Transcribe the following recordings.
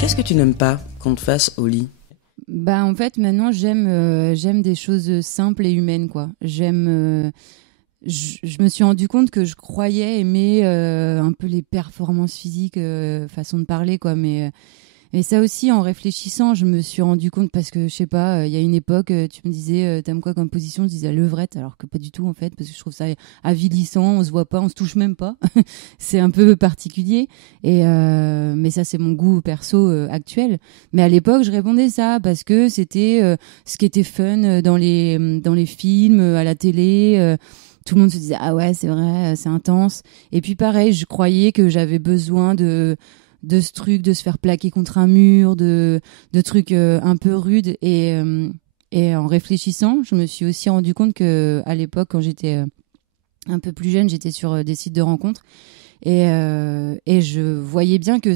Qu'est-ce que tu n'aimes pas qu'on te fasse au lit ? Bah en fait maintenant j'aime des choses simples et humaines quoi. Je me suis rendu compte que je croyais aimer un peu les performances physiques, façon de parler quoi, mais et ça aussi, en réfléchissant, je me suis rendu compte, parce que, je sais pas, il y a une époque, tu me disais, t'aimes quoi comme position ? Je disais levrette, alors que pas du tout, en fait, parce que je trouve ça avilissant, on se voit pas, on se touche même pas. C'est un peu particulier. Mais ça, c'est mon goût perso actuel. Mais à l'époque, je répondais ça, parce que c'était ce qui était fun dans les films, à la télé. Tout le monde se disait, ah ouais, c'est vrai, c'est intense. Et puis pareil, je croyais que j'avais besoin de ce truc de se faire plaquer contre un mur, de trucs un peu rudes. Et en réfléchissant, je me suis aussi rendu compte que à l'époque, quand j'étais un peu plus jeune, j'étais sur des sites de rencontres et je voyais bien que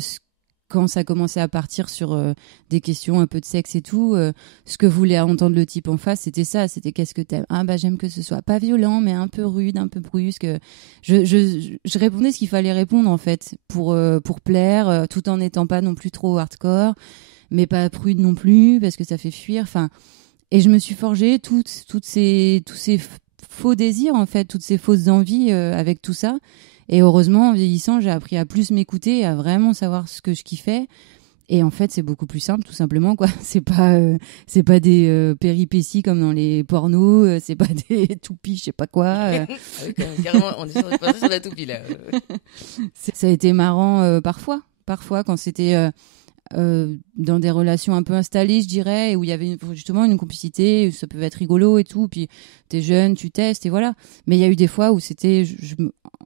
quand ça commençait à partir sur des questions un peu de sexe et tout, ce que voulait entendre le type en face, c'était ça, c'était qu'est-ce que t'aimes ? Ah bah j'aime que ce soit pas violent, mais un peu rude, un peu brusque. Je répondais ce qu'il fallait répondre en fait, pour plaire, tout en n'étant pas non plus trop hardcore, mais pas prude non plus, parce que ça fait fuir. Enfin, et je me suis forgé tous ces faux désirs en fait, toutes ces fausses envies avec tout ça. Et heureusement, en vieillissant, j'ai appris à plus m'écouter, à vraiment savoir ce que je kiffais. Et en fait, c'est beaucoup plus simple, tout simplement, quoi. C'est pas des péripéties comme dans les pornos, c'est pas des toupies, je sais pas quoi. Carrément, on est sur la toupie, là. Ça a été marrant parfois, quand c'était dans des relations un peu installées, je dirais, où il y avait justement une complicité, ça pouvait être rigolo et tout, puis t'es jeune, tu testes et voilà. Mais il y a eu des fois où c'était,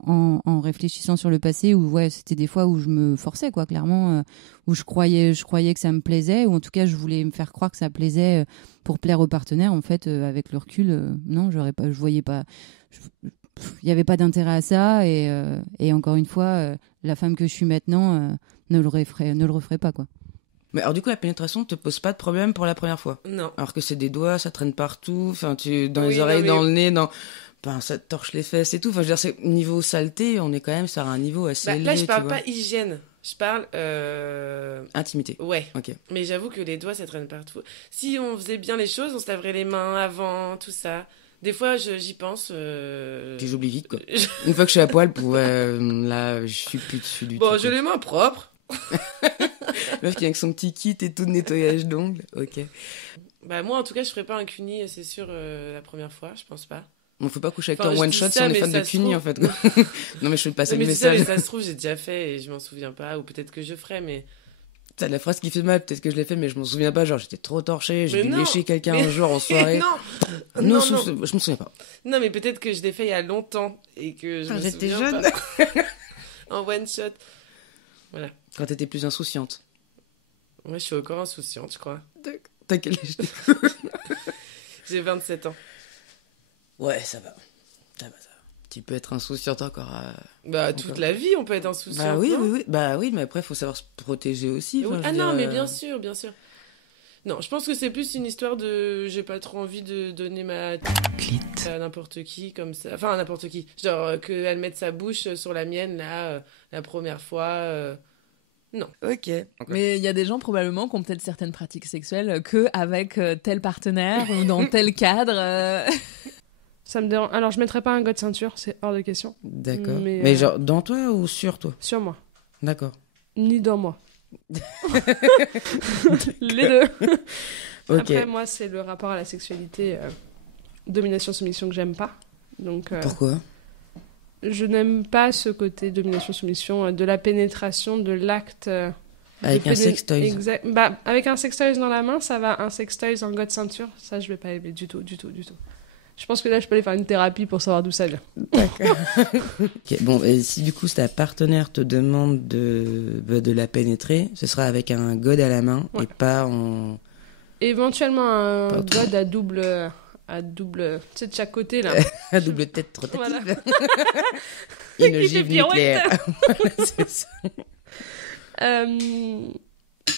en réfléchissant sur le passé, où ouais, c'était des fois où je me forçais quoi, clairement, où je croyais que ça me plaisait, ou en tout cas je voulais me faire croire que ça plaisait pour plaire au partenaire. En fait, avec le recul, non, je voyais pas. Il n'y avait pas d'intérêt à ça et encore une fois, la femme que je suis maintenant ne le referait pas quoi. Mais alors du coup, la pénétration ne te pose pas de problème pour la première fois ? Non. Alors que c'est des doigts, ça traîne partout, enfin dans les oreilles, dans le nez, ça te torche les fesses et tout. Enfin, je veux dire, c'est niveau saleté, on est quand même sur un niveau assez élevé. Là, je parle pas hygiène. Je parle intimité. Ouais. Ok. Mais j'avoue que les doigts, ça traîne partout. Si on faisait bien les choses, on se laverait les mains avant, tout ça. Des fois, j'y pense. Puis j'oublie vite, quoi. Une fois que je suis à poil, là, je suis plus dessus du tout. Bon, j'ai les mains propres. Meuf qui est avec son petit kit et tout de nettoyage d'ongles. Ok. Bah, moi, en tout cas, je ferais pas un cuni, c'est sûr, la première fois, je pense pas. On faut pas coucher avec toi en one shot si on est fan de cuni, en fait. Non, mais je fais te passer le mais message. Ça se trouve, j'ai déjà fait et je m'en souviens pas. Ou peut-être que je ferais, mais. T'as la phrase qui fait mal, peut-être que je l'ai fait, mais je m'en souviens pas. Genre, j'étais trop torché, j'ai dû lécher quelqu'un un jour en soirée. Non. Je me souviens pas. Non, mais peut-être que je l'ai fait il y a longtemps et que je me j'étais souviens jeune. pas. En one shot. Voilà. Quand t'étais plus insouciante. Moi, je suis encore insouciante, je crois. T'as quel âge ? J'ai 27 ans. Ouais, ça va. Tu peux être insouciante encore. Toute la vie, on peut être insouciant. Bah oui. Bah oui, mais après, il faut savoir se protéger aussi. Oui. Mais bien sûr. Non, je pense que c'est plus une histoire de... J'ai pas trop envie de donner ma clit à n'importe qui, comme ça. Enfin, à n'importe qui. Genre, qu'elle mette sa bouche sur la mienne, là, la première fois... Non. Ok. Mais il y a des gens probablement qui ont peut-être certaines pratiques sexuelles qu'avec tel partenaire ou dans tel cadre. Ça me dérange. Alors, je mettrais pas un gars de ceinture, c'est hors de question. D'accord. Mais genre, dans toi ou sur toi ? Sur moi. D'accord. Ni dans moi. Les deux. Ok. Après, moi, c'est le rapport à la sexualité, domination-soumission que j'aime pas. Donc, pourquoi ? Je n'aime pas ce côté domination-soumission, de la pénétration, de l'acte. Avec un sextoys. Exact. Bah, avec un sextoys dans la main, ça va. Un sextoys en gars de ceinture, ça, je vais pas aimer du tout. Je pense que là, je peux aller faire une thérapie pour savoir d'où ça vient. D'accord. Okay, bon, et si du coup, ta partenaire te demande de la pénétrer, ce sera avec un god à la main et pas en... Éventuellement, un god à double... tu sais, de chaque côté, là. À double tête rotative. Voilà. Une ogive nucléaire. Voilà, c'est ça.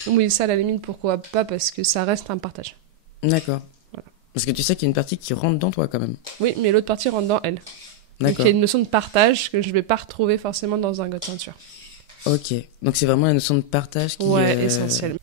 Oui, ça, à la limite, pourquoi pas, parce que ça reste un partage. D'accord. Parce que tu sais qu'il y a une partie qui rentre dans toi, quand même. Oui, mais l'autre partie rentre dans elle. D'accord. Donc, il y a une notion de partage que je vais pas retrouver forcément dans un gars de ceinture. Ok, donc c'est vraiment la notion de partage qui Ouais, est essentielle.